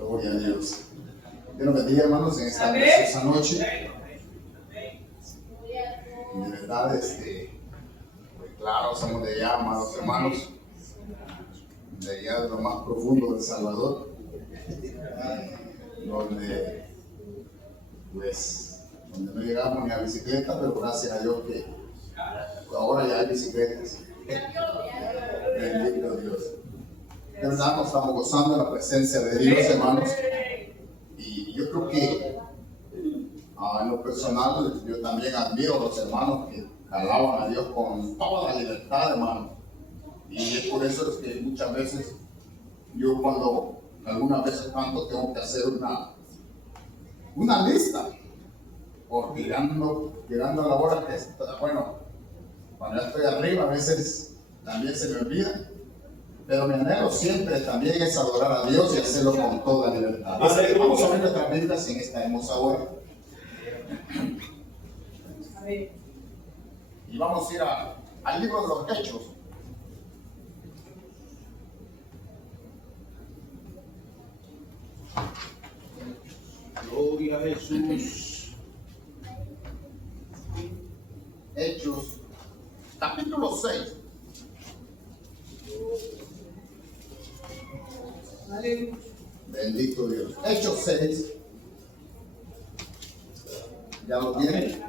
Gloria a Dios. Dios nos bendiga, hermanos, en esta preciosa noche. De verdad, pues claro, somos de allá, amados hermanos, de allá de lo más profundo del Salvador, donde no llegamos ni a bicicleta, pero gracias a Dios que ahora ya hay bicicletas. Bendito Dios. De verdad nos estamos gozando de la presencia de Dios, hermanos. Y yo creo que en lo personal yo también admiro a los hermanos que alaban a Dios con toda la libertad, hermano. Y es por eso es que muchas veces yo cuando algunas veces canto tengo que hacer una lista. Porque llegando a la hora que bueno, cuando ya estoy arriba a veces también se me olvida. Pero mi anhelo siempre también es adorar a Dios y hacerlo con toda libertad. Así que vamos a ver nuestras Biblias en esta hermosa hora. Y vamos a ir al libro de los Hechos. Gloria a Jesús. Hechos, capítulo 6. Bendito Dios. Hechos 6. ¿Ya lo tienen?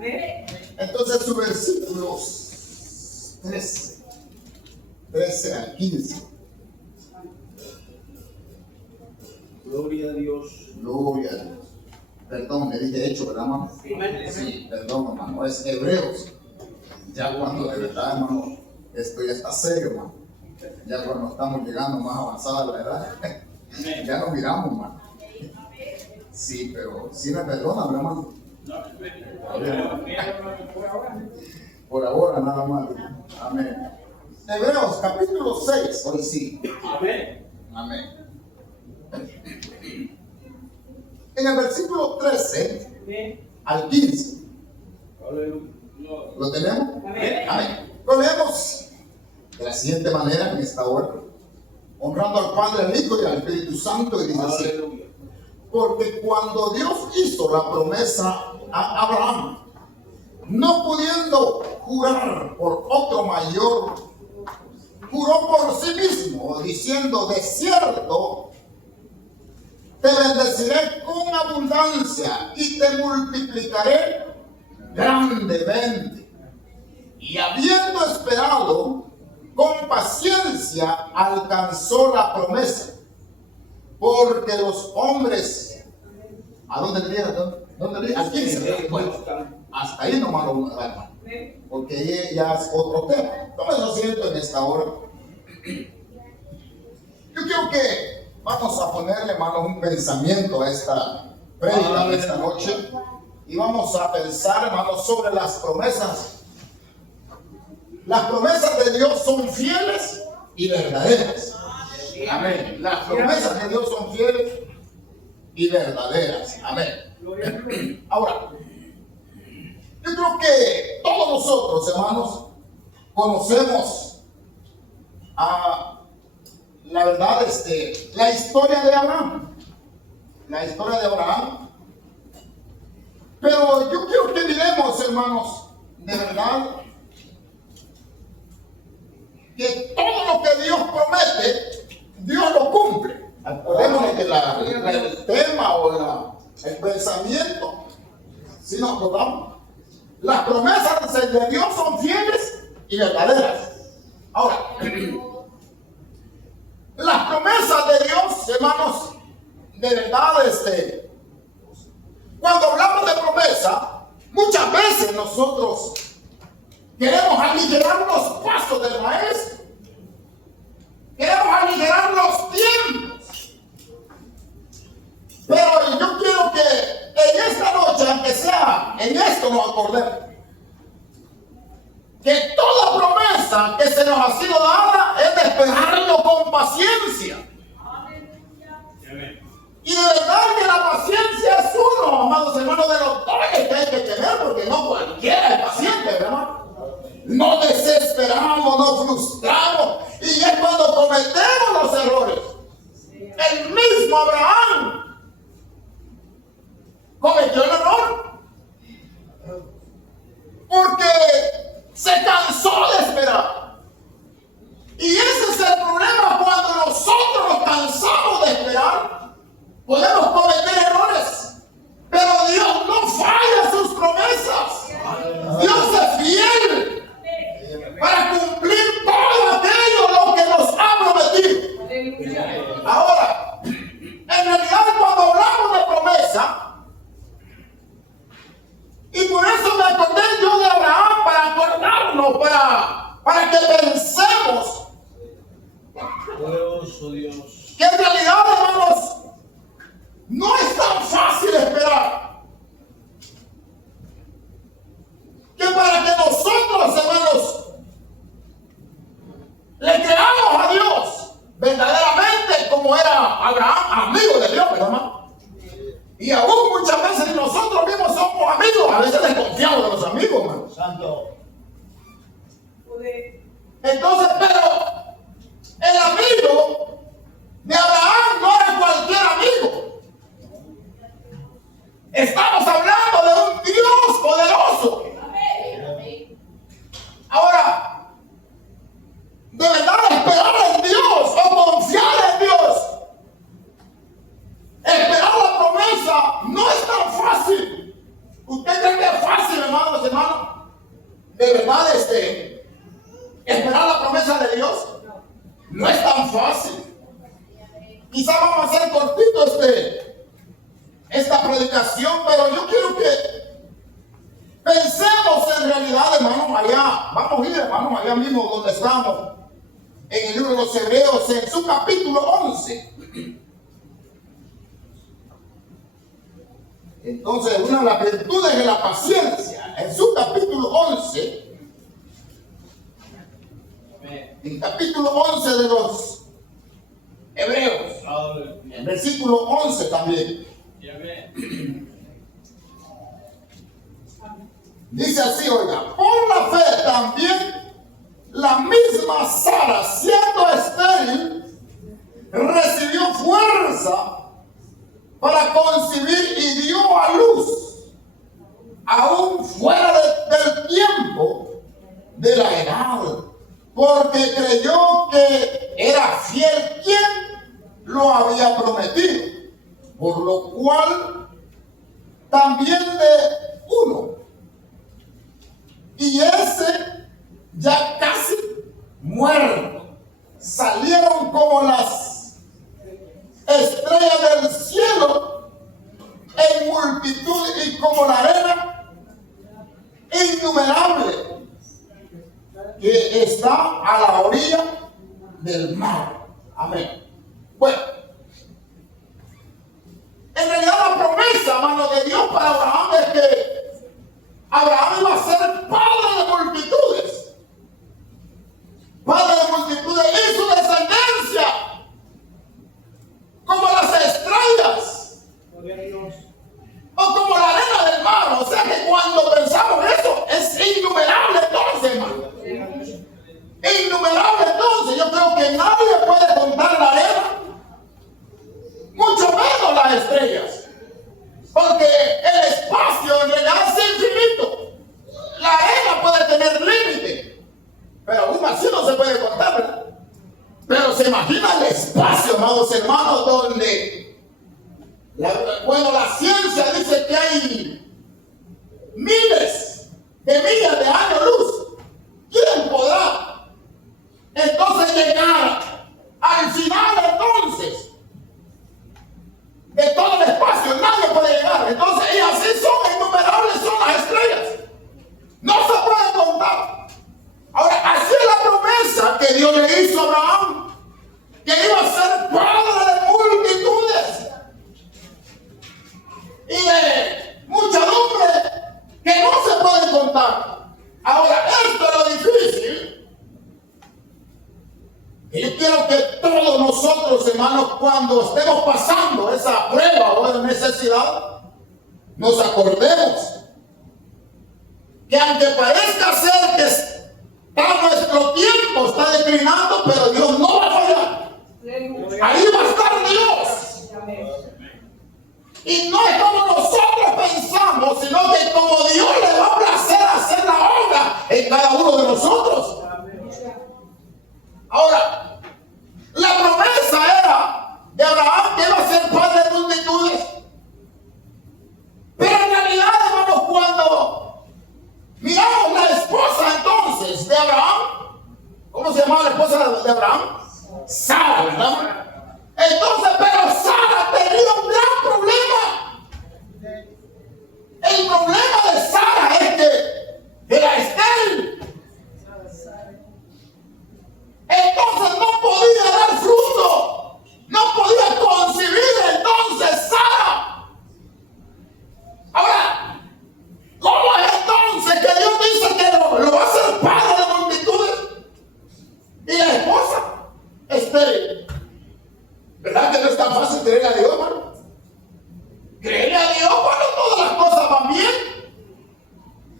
Entonces sus versículos 13 al 15. Gloria a Dios. Gloria a Dios. Perdón, me dije hecho, ¿verdad, hermano? Sí, perdón, hermano. Es Hebreos. Ya cuando de verdad, hermano, esto ya está serio, hermano. Ya cuando estamos llegando más avanzada la edad, ya nos miramos, hermano. Sí, pero sí me perdonan, hermano. Por ahora nada más. Amén. Hebreos capítulo 6. Hoy sí. Amén. Amén. En el versículo 13 al 15. ¿Lo tenemos? Amén. Lo leemos de la siguiente manera en esta hora, honrando al Padre, al Hijo y al Espíritu Santo, y dice así: porque cuando Dios hizo la promesa a Abraham, no pudiendo jurar por otro mayor, juró por sí mismo, diciendo: de cierto te bendeciré con abundancia y te multiplicaré grandemente. Y habiendo esperado con paciencia, alcanzó la promesa. Porque los hombres, ¿a dónde le ¿Dónde? Al 15. Bueno, hasta ahí nomás lo vamos a dar, porque ya es otro tema. Tomen asiento en esta hora. Yo quiero que vamos a ponerle, hermanos, un pensamiento a esta prédica de esta noche. Y vamos a pensar, hermanos, sobre las promesas. Las promesas de Dios son fieles y verdaderas. Amén. Las promesas de Dios son fieles y verdaderas. Amén. Ahora, yo creo que todos nosotros, hermanos, conocemos la verdad, la historia de Abraham. La historia de Abraham. Pero yo quiero que miremos, hermanos, de verdad, que todo lo que Dios promete, Dios lo cumple. Acordémonos que el tema o el pensamiento, si nos acordamos, las promesas de Dios son fieles y verdaderas. Ahora, las promesas de Dios, hermanos, de verdad, cuando hablamos de promesa, muchas veces nosotros queremos aligerar los pasos del maestro. Queremos aligerar los tiempos. Pero yo quiero que en esta noche, aunque sea en esto, nos acordemos que toda promesa que se nos ha sido dada es de esperarlo con paciencia. Y de verdad que la paciencia es uno, amados hermanos, de los dones que hay que tener, porque no cualquiera es paciente, ¿verdad? No desesperamos, no frustramos, y es cuando cometemos los errores. El mismo Abraham cometió el error. Porque se cansó de esperar. Y ese es el problema cuando nosotros nos cansamos de esperar. Podemos cometer errores, pero Dios no falla en sus promesas. Dios es fiel para cumplir todo aquello lo que nos ha prometido. Ahora, en realidad cuando hablamos de promesa, y por eso me acordé yo de Abraham para acordarnos, para que pensemos Dios. que en realidad, hermanos, no es tan fácil esperar. Que para que nosotros, hermanos, le creamos a Dios verdaderamente como era Abraham, amigo de Dios, hermano. Y aún muchas veces nosotros mismos somos amigos, a veces desconfiamos de los amigos, hermano. Santo. Entonces, pero el amigo de Abraham no era cualquier amigo. Estamos hablando de un Dios poderoso. Ahora, de verdad esperar en Dios o confiar en Dios, esperar la promesa no es tan fácil. ¿Usted cree que es fácil, hermanos, hermanos? De verdad, esperar la promesa de Dios no es tan fácil. Quizá vamos a hacer cortito esta predicación, pero yo quiero que pensemos en realidad, hermanos, allá. Vamos a ir, hermanos, allá mismo donde estamos, en el libro de los Hebreos, en su capítulo 11. Entonces, una de las virtudes de la paciencia, en su capítulo 11, en capítulo 11 de los Hebreos, en versículo 11 también. Dice así, oiga, por la fe también la misma Sara, siendo estéril, recibió fuerza para concebir y dio a luz, aún fuera del tiempo de la edad, porque creyó que era fiel quien lo había prometido, por lo cual también de uno, y ese ya casi muerto, salieron como las estrellas del cielo en multitud y como la arena innumerable que está a la orilla del mar. Amén. Bueno, en realidad la promesa, hermano, de Dios para Abraham es que Abraham iba a ser padre de multitudes. Padre de multitudes y su descendencia como las estrellas o como la arena del mar. O sea que cuando pensamos eso es innumerable entonces, hermano. Innumerable entonces. Yo creo que nadie puede contar la arena, mucho menos las estrellas, porque el espacio en realidad es infinito. La arena puede tener límite, pero aún así no se puede contar, ¿verdad? Pero se imagina el espacio, amados hermanos, donde la ciencia dice que hay miles de millas de años luz. ¿Quién podrá entonces llegar al final entonces de todo el espacio? Nadie puede llegar. Entonces, y así son innumerables, son las estrellas. No se puede contar. Ahora, así es la promesa que Dios le hizo a Abraham, que iba a ser padre de multitudes y de muchedumbre que no se puede contar. Ahora, esto es lo difícil. Y yo quiero que todos nosotros, hermanos, cuando estemos pasando esa prueba o esa necesidad, nos acordemos que aunque parezca ser que está nuestro tiempo, está declinando, pero Dios no va a fallar. Ahí va a estar Dios. Y no es como nosotros pensamos, sino que como Dios le va a placer hacer la obra en cada uno de nosotros. Ahora, la promesa era de Abraham que iba a ser padre de multitudes. Pero en realidad, hermanos, cuando miramos la esposa entonces de Abraham, ¿cómo se llamaba la esposa de Abraham? Sara, ¿verdad? Entonces, pero Sara tenía un gran problema. El problema de Sara es que era estéril. Entonces no podía dar fruto. No podía concebir entonces Sara. Ahora, ¿cómo es entonces que Dios dice que lo va a hacer padre de multitudes? Y la esposa estéril. ¿Verdad que no es tan fácil creerle a Dios, hermano? Creerle a Dios cuando todas las cosas van bien.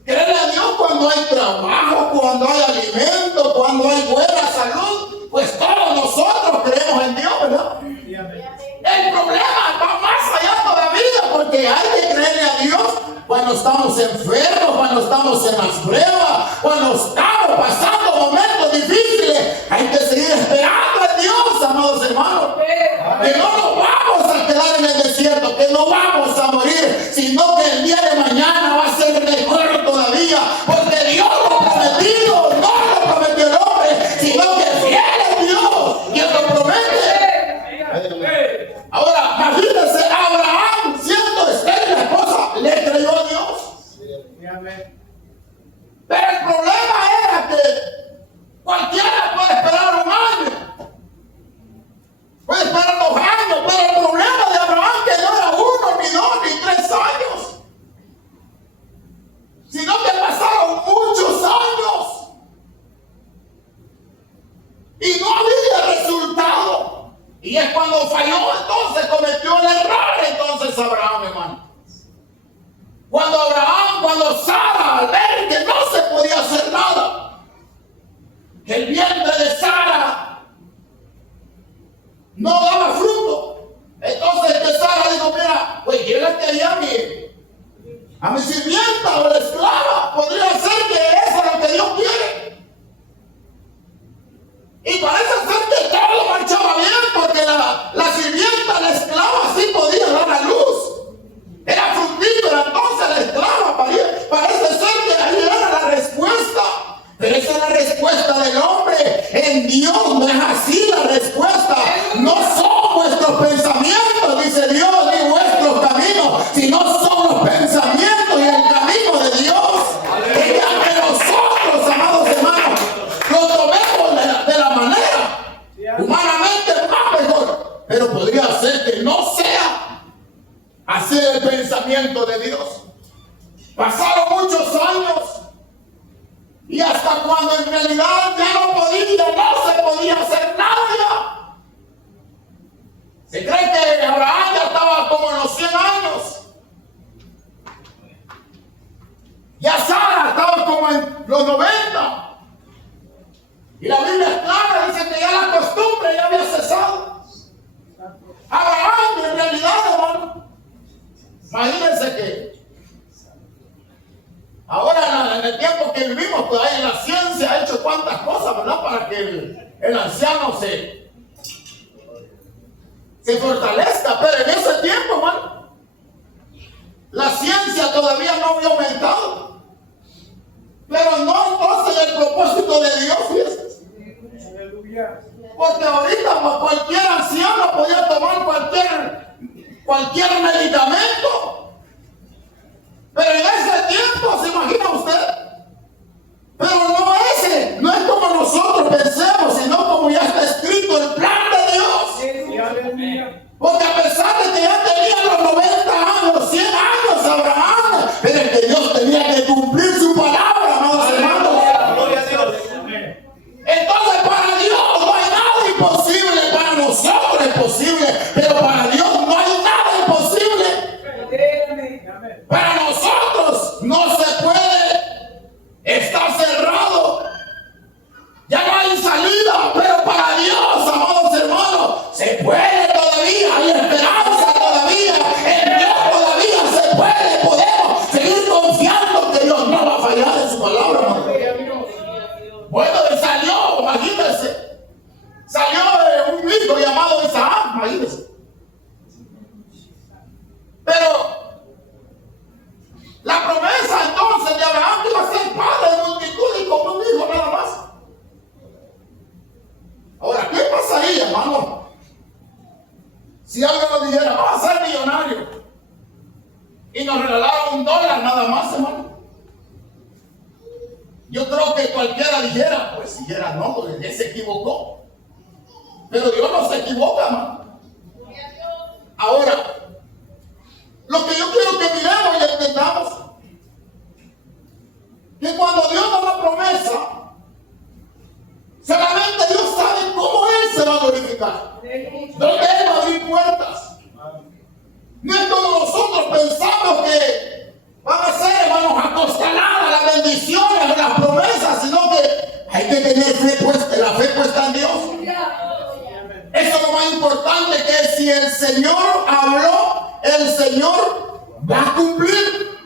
Creerle a Dios cuando hay trabajo, cuando hay alimento, cuando hay buena salud. Pues todos nosotros creemos en Dios, ¿verdad? El problema va más allá todavía, porque hay que creerle a Dios cuando estamos enfermos, cuando estamos en las pruebas, cuando estamos pasando momentos difíciles. Hay que seguir esperando en Dios, amados hermanos. Que no nos vamos a quedar en el desierto, que no vamos a morir, sino que el día de mañana va a ser mejor todavía, porque Dios lo prometido, no lo prometió el hombre, sino que fiel es Dios, quien lo promete. Ahora, imagínense, Abraham, siendo estéril la esposa, le creyó a Dios. Pero el problema era que cualquiera puede esperar un año, puede esperar 2 años, pero el problema de Abraham que no era 1, ni 2, ni 3 años, sino que pasaron muchos años y no había resultado. Y es cuando falló, entonces cometió el error, entonces Abraham, hermano. Cuando Sara, al ver que no se podía hacer nada, que el vientre de Sara no daba fruto, entonces que Sara dijo, mira, pues llégate allá a mi sirvienta o la esclava, podría ser que eso es lo que Dios quiere. Y parece ser que todo marchaba bien, porque la sirvienta, la esclava, sí podía dar a luz. Era fructífera, entonces la esclava parece ser que ahí era la respuesta. Pero esa es la respuesta del hombre. En Dios no es así la respuesta. No son vuestros pensamientos, dice Dios, ni vuestros caminos, sino son los pensamientos y el camino de Dios. Y ya que nosotros, amados hermanos, lo tomemos de la manera humanamente más mejor, pero podría ser que no sea así el pensamiento de Dios. Pasaron muchos años y hasta cuando en realidad ya no se podía hacer nada ya. Se cree que Abraham ya estaba como en los 100 años. Ya Sara estaba como en los 90. Y la Biblia es clara, dice que ya la costumbre ya había cesado. Abraham, en realidad, hermano, imagínense que ahora en el tiempo que vivimos, pues ahí la ciencia ha hecho cuantas cosas, ¿verdad? Para que el anciano se fortalezca. Pero en ese tiempo, hermano, la ciencia todavía no había aumentado. Pero no entonces el propósito de Dios, fíjense. Porque ahorita pues, cualquier anciano podía tomar cualquier medicamento. Pero en ese tiempo, ¿se imagina usted? Pero no es como nosotros pensemos, sino como ya está escrito el plan de Dios. Porque a pesar de que ya tenía los 90 años, 100 años Abraham, pero es que Dios tenía que cumplir su palabra, amados hermanos. Entonces para Dios no hay nada imposible, para nosotros es posible, pero para Dios no hay nada imposible. Para nosotros no se puede, está cerrado, ya no hay salida, pero para Dios, amados hermanos, se puede todavía, hay esperanza todavía, en Dios todavía se puede hermano, si alguien nos dijera, vas a ser millonario, y nos regalaron $1 nada más, hermano, yo creo que cualquiera dijera, pues dijera, no, porque él se equivocó. Pero Dios no se equivoca, hermano. Ahora, lo que yo quiero que miremos y entendamos, que cuando Dios da una promesa, solamente Dios sabe cómo Él se va a glorificar, dónde Él va a abrir puertas. No es como nosotros pensamos que van a ser, hermanos, acostaladas las bendiciones, las promesas, sino que hay que tener fe puesta, la fe puesta en Dios. Eso es lo más importante, que si el Señor habló, el Señor va a cumplir.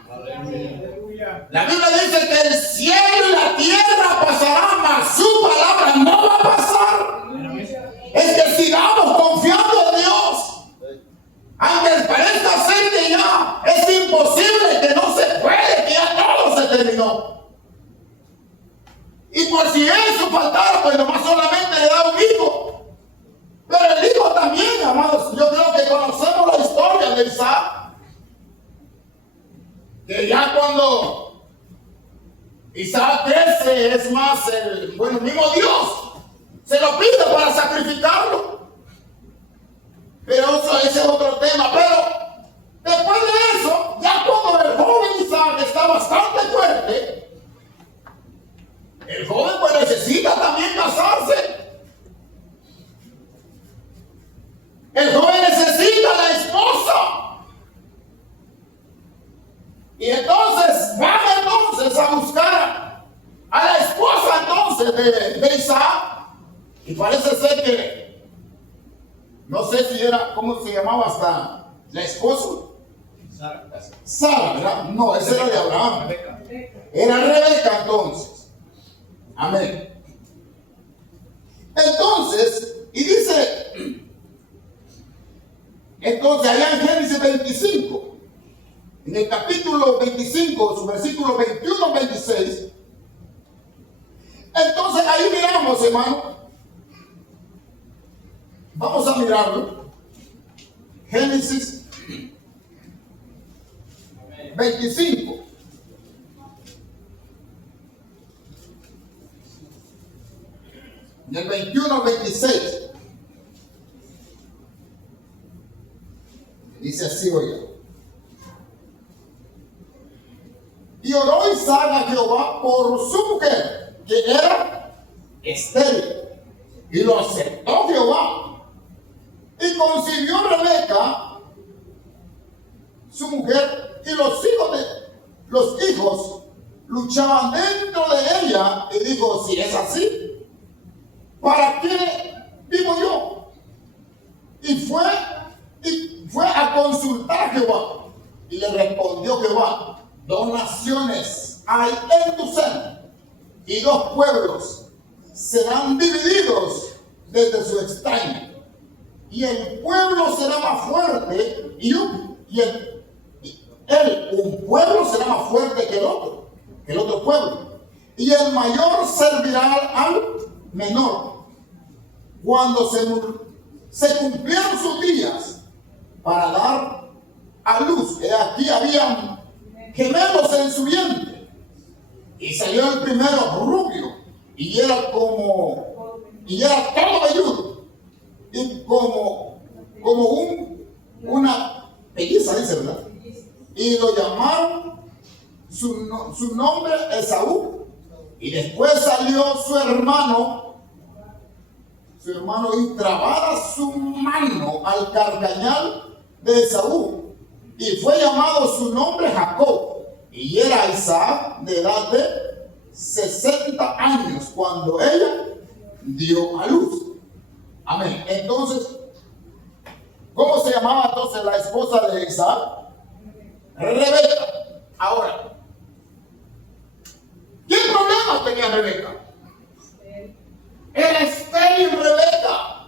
La Biblia dice que el cielo y la tierra pasarán, mas su palabra no va a pasar. Es que sigamos confiando en Dios. Aunque parezca ser que ya es imposible, que no se puede, que ya todo se terminó. Y por si eso faltara, pues nomás solamente le da un hijo. Pero el hijo también, amados, yo creo que conocemos la historia de Isaac. Que ya cuando Isaac crece, es más, el mismo Dios se lo pide para sacrificarlo. Pero ese es otro tema. Pero después de eso, ya cuando el joven Isaac está bastante fuerte, el joven pues necesita también casarse. El joven necesita la esposa. Y entonces van a buscar a la esposa entonces de Isaac. Y parece ser que, no sé si era, ¿cómo se llamaba hasta la esposa? Sara, ¿verdad? No, esa era de Abraham. Era Rebeca entonces. Amén. Entonces, y dice, entonces allá en Génesis 25, en el capítulo 25, su versículo 21 26, entonces ahí miramos, hermano, vamos a mirarlo, Génesis 25. Del 21 al 26. Dice así, oye. Y oró Isaac a Jehová por su mujer, que era estéril. Y lo aceptó Jehová. Y concibió Rebeca, su mujer, y los hijos luchaban dentro de ella. Y dijo, si es así, ¿para qué vivo yo? Y fue a consultar a Jehová. Y le respondió Jehová, 2 naciones hay en tu seno, y 2 pueblos serán divididos desde su extraño. Y el pueblo será más fuerte, un pueblo será más fuerte que el otro pueblo. Y el mayor servirá al menor. Cuando se cumplieron sus días para dar a luz, aquí habían gemelos en su vientre. Y salió el primero rubio, y era todo velludo, y como una pelliza, dice, ¿verdad? Y lo llamaron su nombre Esaú. Y después salió su hermano, y trabada su mano al carcañal de Esaú, y fue llamado su nombre Jacob. Y era Isaac de edad de 60 años cuando ella dio a luz. Amén. Entonces, ¿cómo se llamaba entonces la esposa de Isaac? Rebeca. Ahora, ¿qué problema tenía Rebeca? Era estéril Rebeca.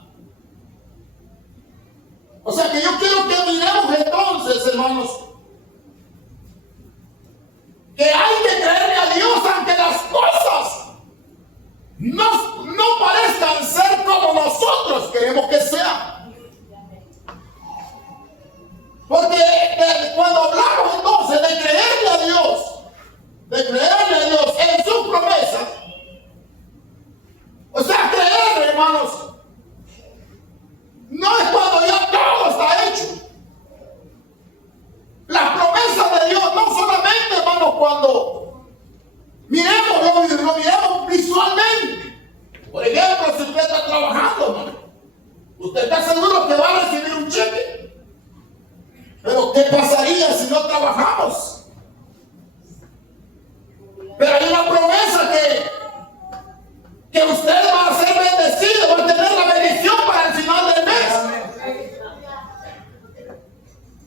O sea que yo quiero que miremos entonces, hermanos, que hay que creerle a Dios aunque las cosas no parezcan ser como nosotros queremos que sea. Porque cuando hablamos entonces de creerle a Dios en sus promesas, o sea, creer, hermanos, no es cuando ya todo está hecho. Las promesas de Dios no solamente, hermanos, cuando lo miremos visualmente. Por ejemplo, si usted está trabajando, hermano, usted está seguro que va a recibir un cheque. Pero ¿qué pasaría si no trabajamos? Pero hay una promesa que usted va a ser bendecido, va a tener la bendición para el final del mes.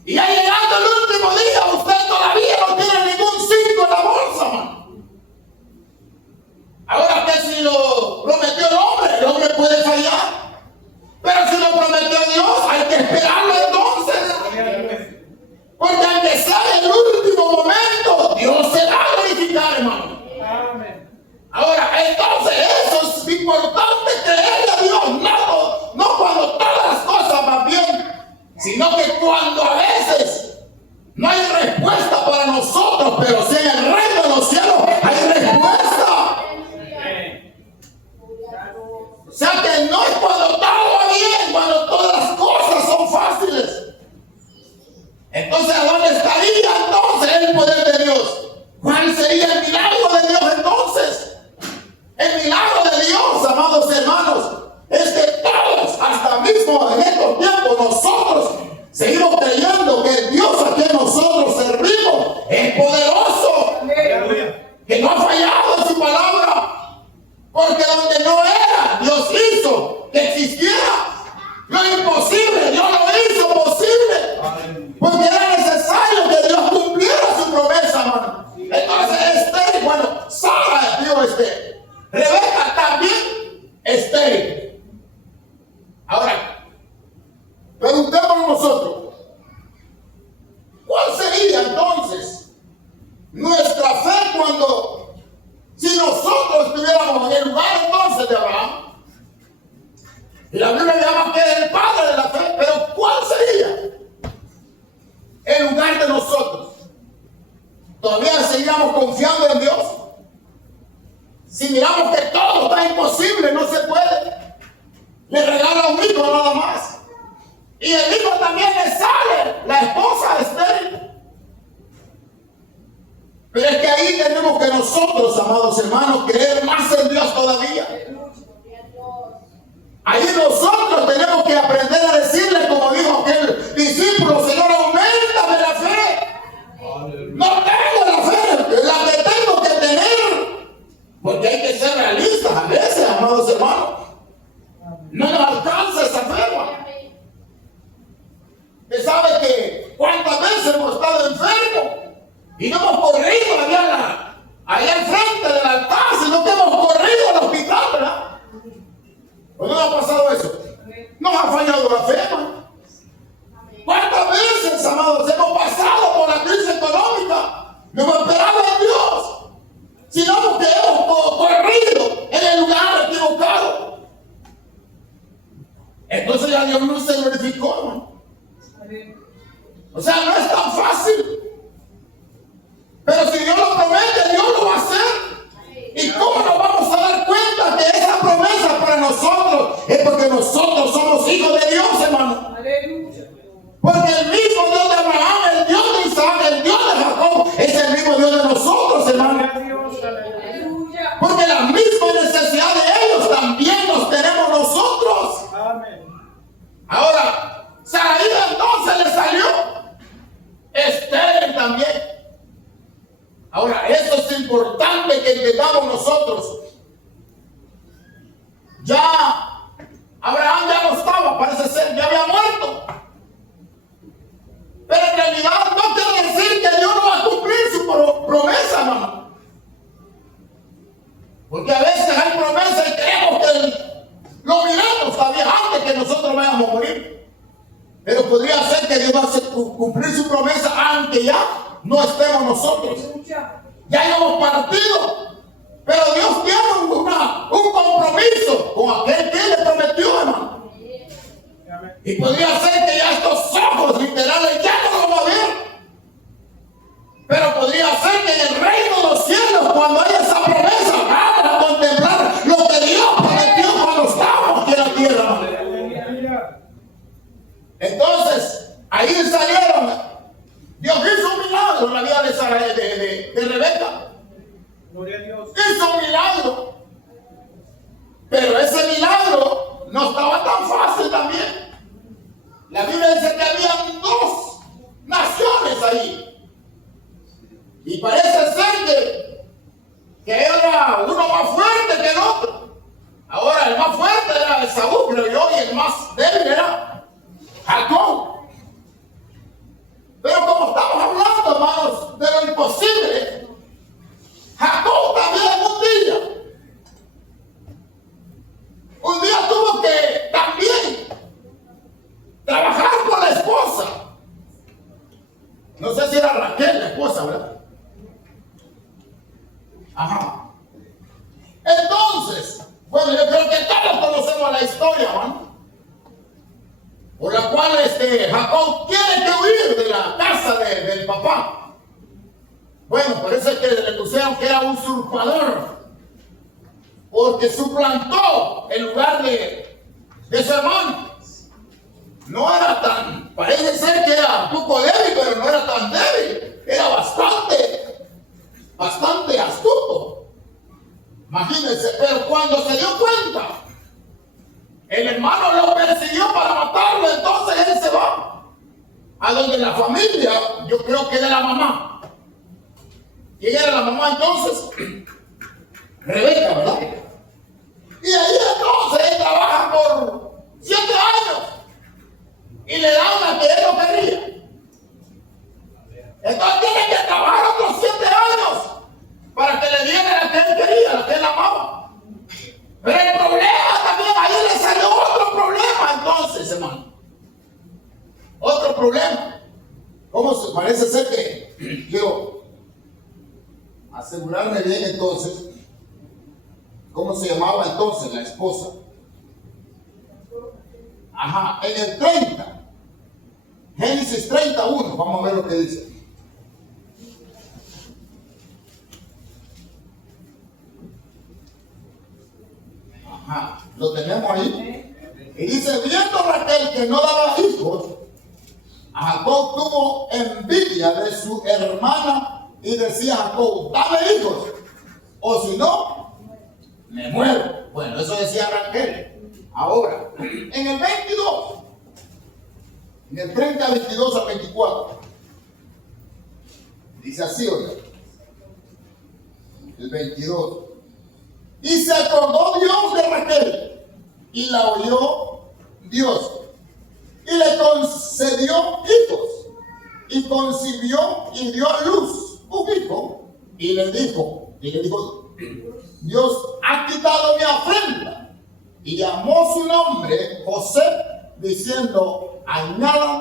Y ya llegando el último día, usted todavía no tiene ningún 5 en la bolsa, man. Ahora que si lo prometió el hombre puede fallar. Pero si lo prometió Dios, hay que esperarlo entonces. Porque aunque sea el último momento, Dios se va a glorificar, hermano. Ahora, entonces eso es importante, creerle a Dios, no cuando todas las cosas van bien, sino que cuando a veces no hay respuesta para nosotros, pero si en el reino de los cielos hay respuesta. O sea que no es cuando todo va bien, cuando todas las cosas son fáciles. Entonces, ¿a dónde estaría entonces el poder de Dios? ¿Cuál sería el milagro de Dios entonces? El milagro de Dios, amados hermanos, es que todos, hasta mismo en estos tiempos, nosotros seguimos creyendo que el Dios a quien nosotros servimos es poderoso, que no ha fallado en su palabra, porque donde no era, Dios hizo que existiera. Lo imposible, Dios lo hizo posible, porque era necesario que Dios cumpliera su promesa, hermano. Entonces, Sara dio estéril. Rebeca también estéril. Ahora, preguntémonos nosotros, ¿cuál sería entonces nuestra fe si nosotros estuviéramos en el lugar entonces de Abraham? Y la Biblia llama que es el padre de la fe, pero ¿cuál sería el lugar de nosotros? ¿Todavía seguiríamos confiando en Dios? Si miramos que todo está imposible, no se puede, le regala un hijo nada más. Y el hijo también le sale, la esposa estéril. Pero es que ahí tenemos que nosotros, amados hermanos, creer más en Dios todavía. Ahí nosotros tenemos que aprender a decirle, como dijo aquel discípulo: Señor, auméntame la fe. No tengo la fe, la que tengo que tener. Porque hay que ser realistas a veces, amados hermanos. No nos alcanza esa fe, hermano. Usted sabe que cuántas veces hemos estado enfermos y no hemos corrido allá al frente del altar, sino que hemos corrido al hospital, ¿verdad? ¿O no ha pasado eso? Nos ha fallado la fe, hermano. ¿Cuántas veces, amados, hemos pasado por la crisis económica? No hemos esperado en Dios, sino que hemos corrido en el lugar equivocado. Entonces ya Dios no se glorificó, hermano. O sea, no es tan fácil. Pero si Dios lo promete, Dios lo va a hacer. ¿Y cómo nos vamos a dar cuenta que esa promesa para nosotros es porque nosotros somos hijos de Dios, hermano? Porque el mismo Dios de Abraham, el Dios de Isaac, el Dios de Jacob, es el mismo Dios de nosotros, hermano. Porque la misma necesidad de ellos también nos tenemos nosotros. Ahora, Sarai entonces le salió estéril también. Ahora, esto es importante que entendamos nosotros. Ya Abraham ya no estaba, parece ser, ya había muerto. Pero en realidad no quiere decir que Dios no va a cumplir su promesa, hermano. Porque a veces hay promesas y creemos que lo miramos todavía antes que nosotros vayamos a morir. Pero podría ser que Dios va a cumplir su promesa aunque ya no estemos nosotros. Ya hemos partido. Pero Dios tiene un compromiso con aquel que le prometió, hermano. Y podría ser que ya estos ojos literales ya no lo va a ver. Pero podría ser que en el reino de los cielos, cuando haya esa promesa, vamos a contemplar lo que Dios prometió cuando estábamos aquí en la tierra. Entonces, ahí salieron. Dios hizo un milagro en la vida de Rebeca. Gloria a Dios. Hizo un milagro. Pero ese milagro no estaba tan fácil también. La Biblia dice que habían dos naciones ahí. Y parece ser que era uno más fuerte que el otro. Ahora el más fuerte era Esaú, creo yo, y el más débil era Jacob. Pero como estamos hablando, hermanos, de lo imposible, Jacob también un día tuvo que también trabajar con la esposa. No sé si era Raquel la esposa, ¿verdad? Ajá. Entonces, bueno, yo creo que todos conocemos la historia, ¿no? Por la cual Jacob tiene que huir de la casa del papá. Bueno, parece que le pusieron que era usurpador, porque suplantó el lugar de su hermano. No era tan, parece ser que era un poco débil, pero no era tan débil. Era bastante astuto. Imagínense, pero cuando se dio cuenta, el hermano lo persiguió para matarlo, entonces él se va a donde la familia, yo creo que era la mamá. ¿Quién era la mamá entonces? Rebeca, ¿verdad? Y ahí entonces él trabaja por 7 años y le da una que él no quería. Entonces tiene que trabajar otros 7 años para que le diera la que él quería, la que él amaba. Pero el problema también, ahí le salió otro problema entonces, hermano. Otro problema. ¿Cómo se parece ser que quiero asegurarme bien entonces? ¿Cómo se llamaba entonces la esposa? Ajá, en el 30. Génesis 31, vamos a ver lo que dice. Ajá, lo tenemos ahí. Y dice, viendo Raquel que no daba hijos, Jacob tuvo envidia de su hermana y decía a Jacob, dame hijos, o si no, me muero. Bueno, eso decía Raquel. Ahora, en el 22, en el 30, 22 a 24, dice así, oiga, el 22. Y se acordó Dios de Raquel y la oyó Dios y le concedió hijos y concibió y dio a luz un hijo y le dijo, Dios ha quitado mi afrenta, y llamó su nombre José, diciendo, añádame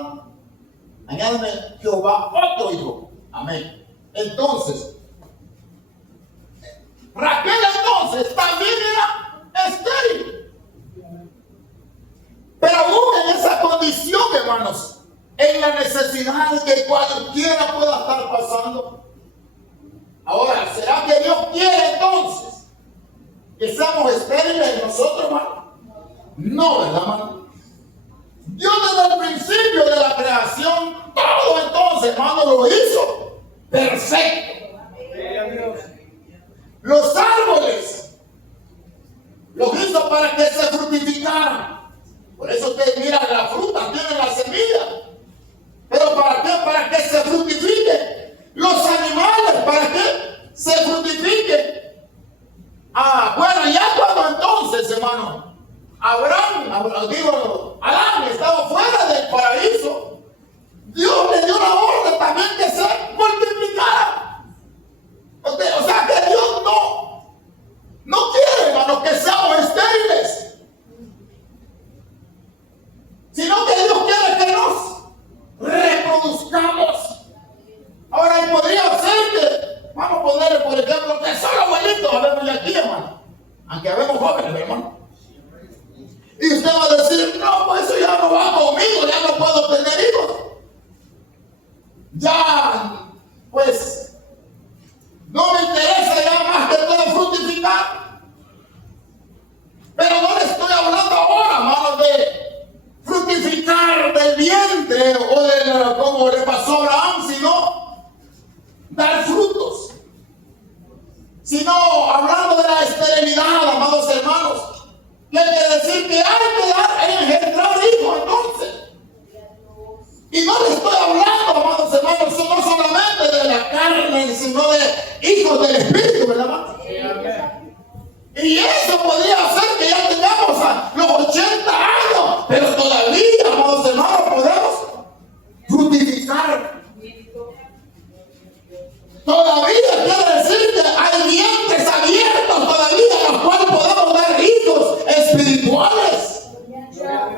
Jehová otro hijo. Amén. Entonces, Raquel entonces también era estéril. Pero aún en esa condición, hermanos, en la necesidad que cualquiera pueda estar pasando. Ahora, ¿será que Dios quiere entonces que seamos estériles nosotros, hermano? No, ¿verdad, hermano? Dios desde el principio de la creación, todo entonces, hermano, lo hizo perfecto. Los árboles los hizo para que se fructificaran. Por eso usted mira la fruta, tiene la semilla. ¿Pero para qué? Para que se fructifique. Los animales, ¿para qué? Se fructifique. Bueno, ya cuando entonces, hermano, Adán estaba fuera del paraíso, Dios le dio la orden también que se multiplicara.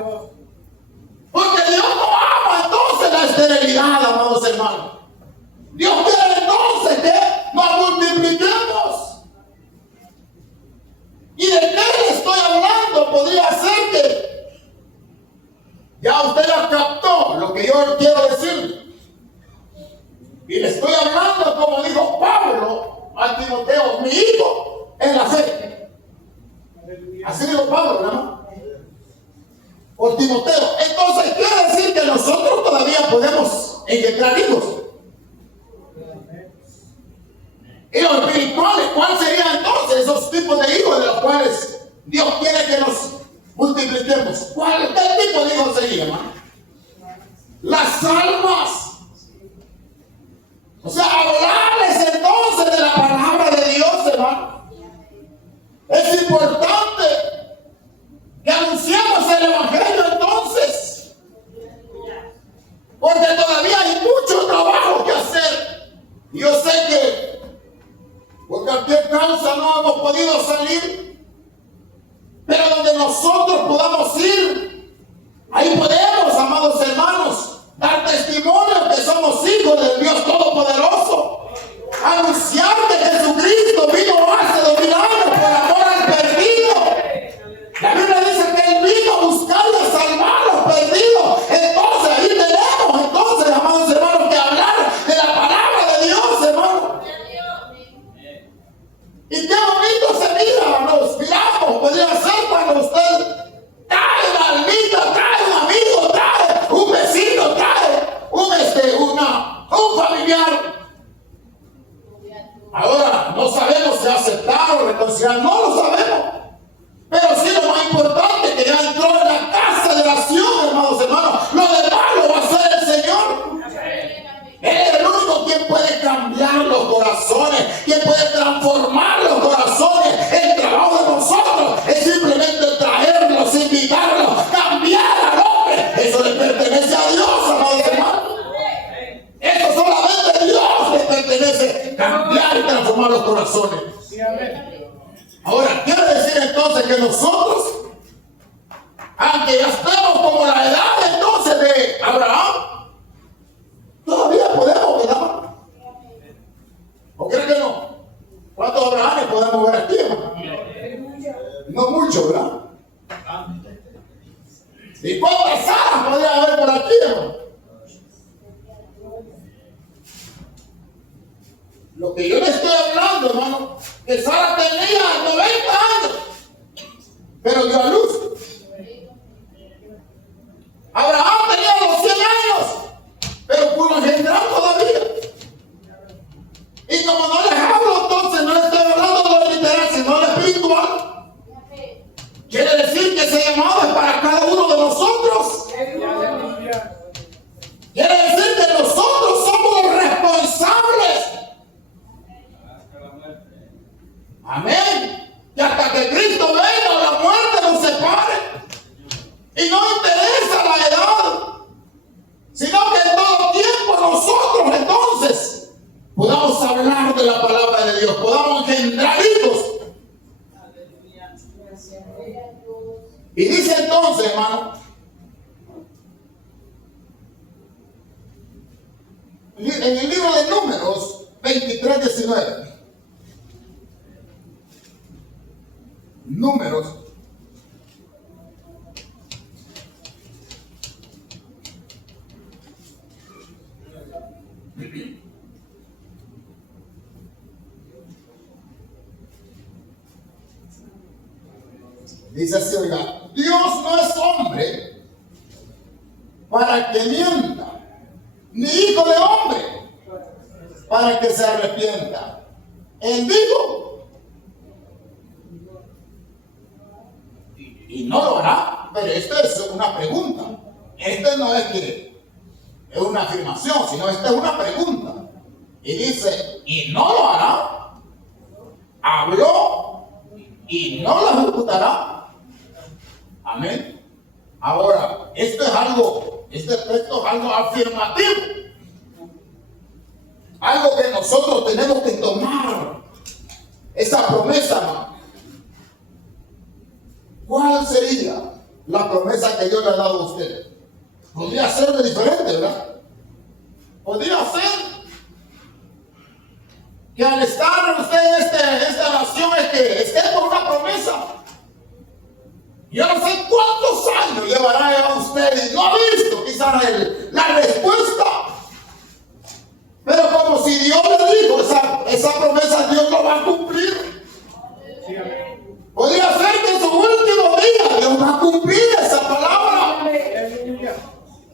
Dios. Porque Dios no ama entonces la esterilidad, amados hermanos. Dios quiere entonces que nos multipliquemos. ¿Y de qué le estoy hablando? Podría ser que ya usted ya captó lo que yo quiero decir. Y le estoy hablando, como dijo Pablo a Timoteo, mi hijo en la fe. Así dijo Pablo, ¿no? Por Timoteo. Entonces quiere decir que nosotros todavía podemos engendrar hijos. Y los espirituales, ¿cuál sería entonces esos tipos de hijos de los cuales Dios quiere que nos multipliquemos? ¿Qué tipo de hijos sería, hermano? Las almas. O sea, hablarles entonces de la palabra de Dios, hermano. Es importante que anunciemos el evangelio entonces. Porque todavía hay mucho trabajo que hacer. Yo sé que por cualquier causa no hemos podido salir, pero donde nosotros podamos ir, ahí podemos, amados hermanos, dar testimonio que somos hijos del Dios Todopoderoso, anunciar que Jesucristo vino hace 2000 años por amor al perdido. La Biblia dice que Él vino a buscar y a salvar a los perdidos. Entonces ahí tenemos, entonces, amados hermanos, que hablar de la palabra de Dios, hermano. Y qué bonito se mira, nos miramos, podría ser cuando usted trae una almita, trae un amigo, trae un vecino, trae un familiar. Ahora, no sabemos si aceptar o reconciliar, no lo sabemos. Pero sí lo más importante que ya entró en la casa de oración, hermanos, lo demás lo va a hacer el Señor. Él es el único quien puede cambiar los corazones, quien puede transformar los corazones. El trabajo de nosotros es simplemente traerlos, invitarlos, cambiar al hombre. Eso le pertenece a Dios, amados hermanos. Eso solamente a Dios le pertenece, cambiar y transformar los corazones. Ahora, quiere decir entonces que nosotros, aunque ya estemos como la edad entonces de Abraham, todavía podemos, ¿verdad? ¿O creen que no? ¿Cuántos Abrahames podemos ver aquí, hermano? No mucho, ¿verdad? ¿Y cuántas Saras podría haber por aquí, hermano? Lo que yo le estoy hablando, hermano, que Sara tenía 90 años, pero dio a luz. Abraham tenía los 100 años, pero pudo engendrar todavía. Y como no les hablo, entonces no les estoy hablando de lo literal, sino de lo espiritual. Quiere decir que ese llamado es para cada uno de nosotros. Quiere decir que nosotros somos los responsables. Amén. Y hasta que Cristo venga, la muerte nos separe. Y no interesa la edad, sino que en todo tiempo nosotros entonces podamos hablar de la palabra de Dios, podamos engendrar hijos. Y dice entonces, hermano, en el libro de Números 23:19. Números 23:19. Dice así, oiga, Dios no es hombre para que mienta, ni hijo de hombre para que se arrepienta. Él dijo, y no lo hará. Pero esta es una pregunta. Esta no es que es una afirmación, sino esta es una pregunta. Y dice, y no lo hará. Habló y no lo ejecutará. Amén. Ahora, esto es algo, este texto es algo afirmativo. Algo que nosotros tenemos que tomar. Esa promesa, ¿cuál sería? la promesa que Dios le ha dado a usted. Podría ser de diferente, ¿verdad? Podría ser que al estar usted en esta nación es que esté por una promesa. Yo no sé cuántos años llevará a usted y no ha visto quizás la respuesta. Pero como si Dios le dijo, esa promesa Dios lo va a cumplir. Sí, amén. Podría ser que en su último día Dios va a cumplir esa palabra. Aleluya.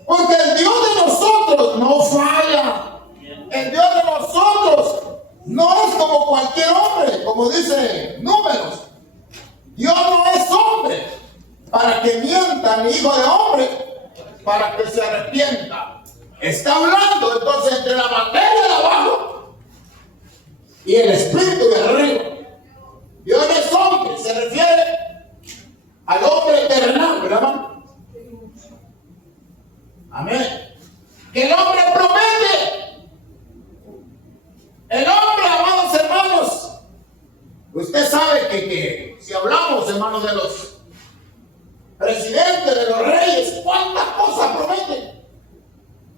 Porque el Dios de nosotros no falla. El Dios de nosotros no es como cualquier hombre, como dice Números. Dios no es hombre para que mienta, ni hijo de hombre para que se arrepienta. Está hablando entonces entre la materia de abajo y el espíritu de arriba. Dios no es hombre, se refiere al hombre terrenal, ¿verdad? Amén. Que el hombre promete. El hombre, amados hermanos, usted sabe que si hablamos, hermanos, de los presidentes, de los reyes, cuántas cosas prometen.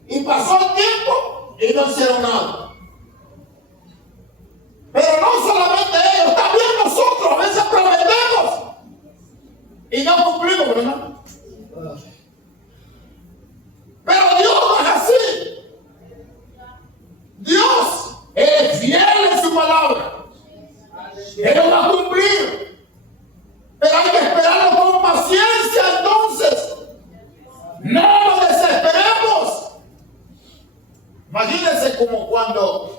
Y pasó el tiempo y no hicieron nada. Pero no solamente ellos, también nosotros a veces prometemos y no cumplimos, ¿verdad? Pero Dios no es así. Dios es fiel en su palabra. Él lo va a cumplir. Pero hay que esperarlo con paciencia entonces. No nos desesperemos. Imagínense como cuando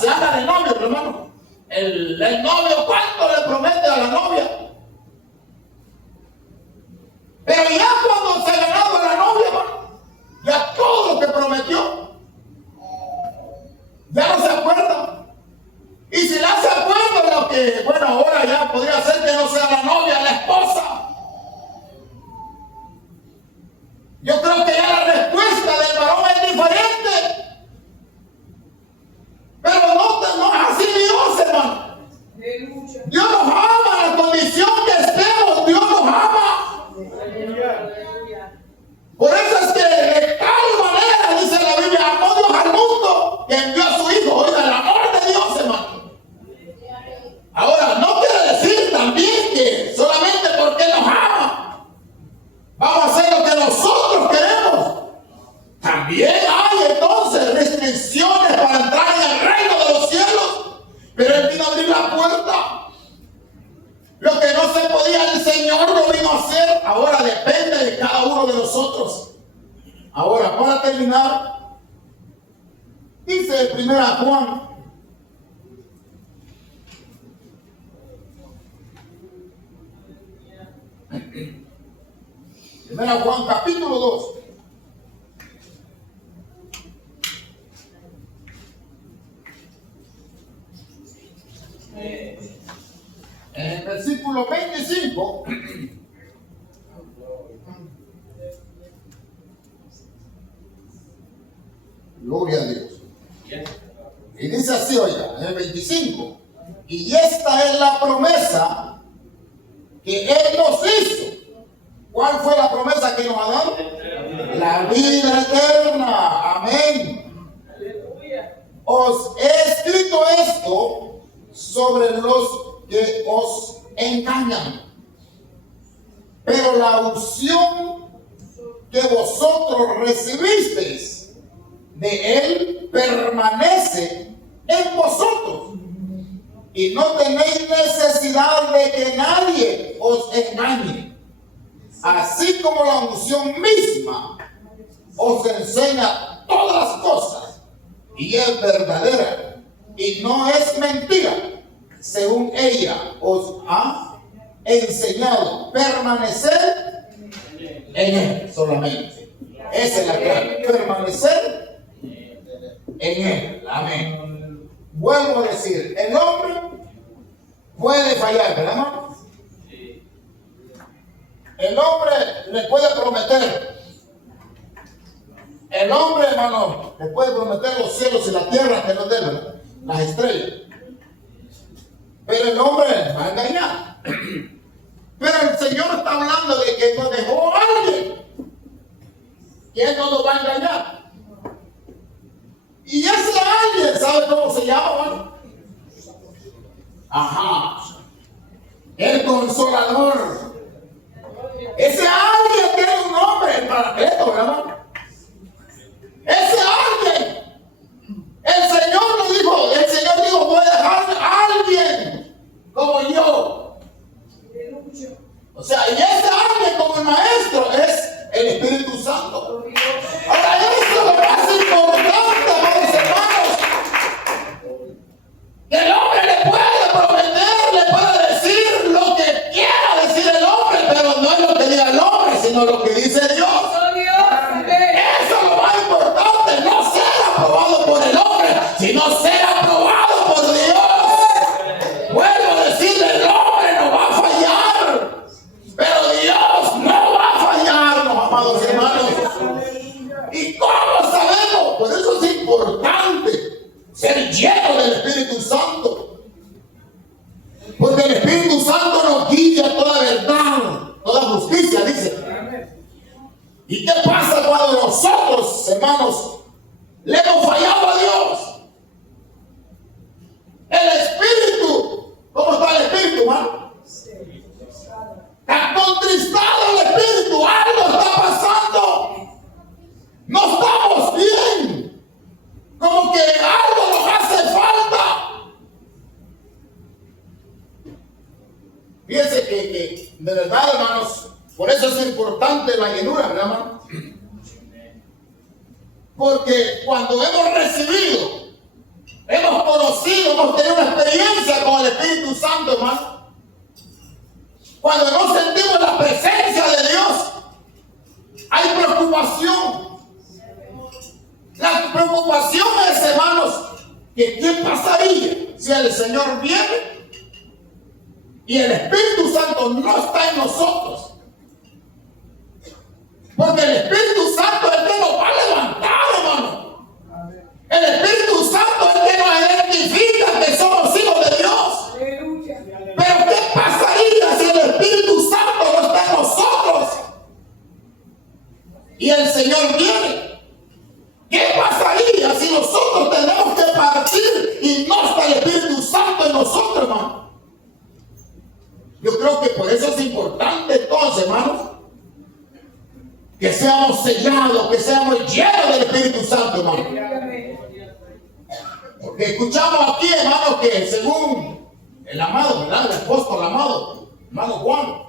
se anda de novio, hermano. El novio, ¿cuánto le promete a la novia? Pero ya cuando se ha ganado la novia, hermano, ya todo lo que prometió, ya no se acuerda. Y si la se acuerda de lo que, bueno, ahora ya podría ser que no sea la novia, la esposa. Yo creo que ya la respuesta del varón es diferente. Pero no es así Dios, hermano. Dios nos ama en la condición que estemos. Dios nos ama. Por eso es que de tal manera, dice la Biblia, amó Dios al mundo que envió a su Hijo. Oiga, el amor de Dios, hermano. Ahora, no quiere decir también que solamente porque nos ama vamos a hacer lo que nosotros queremos. También hay entonces restricciones para entrar en el reino de los cielos. Pero Él vino a abrir la puerta. Lo que no se podía, el Señor lo vino a hacer. Ahora depende de cada uno de nosotros. Ahora, para terminar, dice 1 Juan. Primera Juan capítulo 2. En el versículo 25. Gloria a Dios. Y dice así, oiga, en el 25. Y esta es la promesa que Él nos hizo. ¿Cuál fue la promesa que nos ha dado? La vida eterna. Amén. Os he escrito esto sobre los que os engañan. Pero la unción que vosotros recibisteis de Él permanece en vosotros. Y no tenéis necesidad de que nadie os engañe. Así como la unción misma os enseña todas las cosas y es verdadera y no es mentira, según ella os ha enseñado, permanecer en Él solamente. Esa es la clave, permanecer en Él. Amén. Vuelvo a decir, el hombre puede fallar, ¿verdad, hermano? El hombre le puede prometer. El hombre, hermano, le puede prometer los cielos y la tierra que no deben, las estrellas. Pero el hombre va a engañar. Pero el Señor está hablando de que nos dejó a alguien que Él no nos va a engañar. Y ese alguien, ¿sabe cómo se llama, hermano? Ajá. El Consolador. Ese alguien tiene un nombre, el Paracleto, ¿verdad? Ese alguien. El Señor dijo, voy a dejar a alguien como yo. O sea, y ese alguien como el Maestro es el Espíritu Santo. Ahora, eso es lo más importante, amados hermanos. Que el hombre le puede prometer, le puede decir lo que quiera decir el hombre, pero no es lo que diga el hombre, sino lo que dice Dios. Eso es lo más importante, no ser aprobado por el hombre, sino ser aprobado por Dios. Vuelvo a decirle, el hombre no va a fallar, pero Dios no va a fallarnos, amados hermanos. ¿Y cómo sabemos? Por eso es importante ser lleno del Espíritu Santo. Porque el Espíritu Santo nos guía toda verdad, toda justicia, dice. ¿Y qué pasa cuando nosotros, hermanos, le hemos fallado a Dios? El Espíritu, ¿cómo está el Espíritu, hermano? Está contristado el Espíritu, algo está pasando. No estamos bien. Como que algo nos hace falta. Fíjense que de verdad, hermanos, por eso es importante la llenura, ¿verdad, hermano? Porque cuando hemos recibido, hemos conocido, hemos tenido una experiencia con el Espíritu Santo, hermano. Cuando no sentimos la presencia de Dios, hay preocupación. La preocupación es, hermanos, que ¿qué pasaría si el Señor viene y el Espíritu Santo no está en nosotros? Porque el Espíritu Santo es el que nos va a levantar, hermano. El Espíritu Santo es el que nos identifica que somos hijos de Dios. Pero ¿qué pasaría si el Espíritu Santo no está en nosotros y el Señor viene? ¿Qué pasaría si nosotros tenemos que partir y no está el Espíritu Santo en nosotros, hermano? Yo creo que por eso es importante entonces, hermanos, que seamos sellados, que seamos llenos del Espíritu Santo, hermano. Porque escuchamos aquí, hermano, que según el amado, ¿verdad? El apóstol amado, hermano Juan,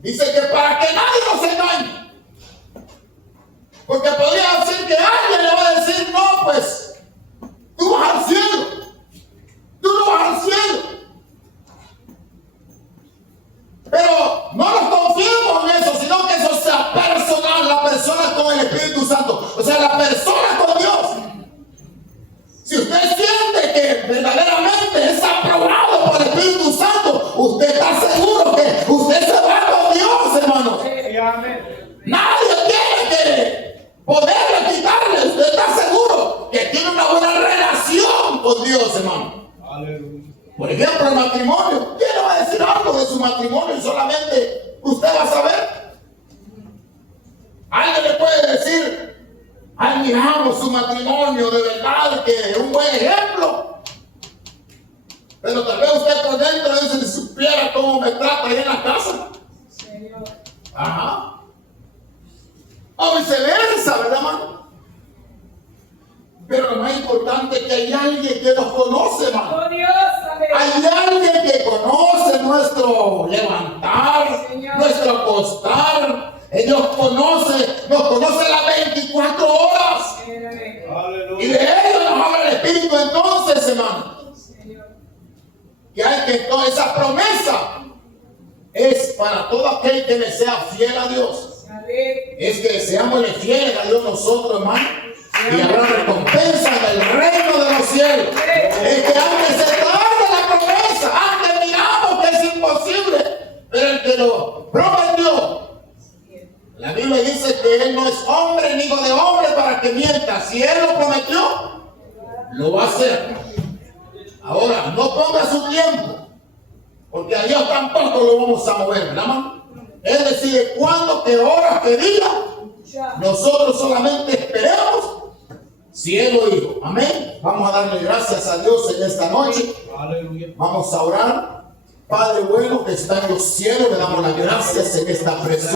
dice que para que nadie nos engañe. Porque podría ser que alguien le va a decir, no, pues, tú vas al cielo. Tú no vas al cielo. Pero no nos confiemos en eso, sino que eso sea personal, la persona con el Espíritu Santo. O sea, la persona con Dios. Si usted siente que verdaderamente es aprobado por el Espíritu Santo, usted está seguro que usted se va con Dios, hermano. Nadie tiene que poderle quitarle. Usted está seguro que tiene una buena relación con Dios, hermano. Aleluya. Por ejemplo, el matrimonio. ¿Quién le va a decir algo de su matrimonio y solamente usted va a saber? Alguien le puede decir, admiramos su matrimonio, de verdad que es un buen ejemplo. Pero tal vez usted por dentro dice, si supiera cómo me trata ahí en la casa. Ajá. O viceversa, ¿verdad, hermano? Pero lo más importante es que hay alguien que nos conoce, hermano. Hay alguien que conoce nuestro levantar, nuestro acostar. Dios nos conoce las 24 horas. Y de ello nos habla el Espíritu entonces, hermano. Que hay que toda esa promesa es para todo aquel que le sea fiel a Dios. Es que seamos fieles a Dios nosotros, hermano. Y habrá recompensa en el reino de los cielos. Es que aunque se tarde la promesa, aunque miramos que es imposible, pero el que lo prometió, la Biblia dice que Él no es hombre ni hijo de hombre para que mienta. Si Él lo prometió, lo va a hacer. Ahora, no ponga su tiempo. Porque a Dios tampoco lo vamos a mover, ¿verdad, hermano? Él decide cuándo, qué hora, qué día. Nosotros solamente esperemos si Él lo dijo. Amén. Vamos a darle gracias a Dios en esta noche. Aleluya. Vamos a orar. Padre bueno que está en los cielos, le damos las gracias en esta preciosa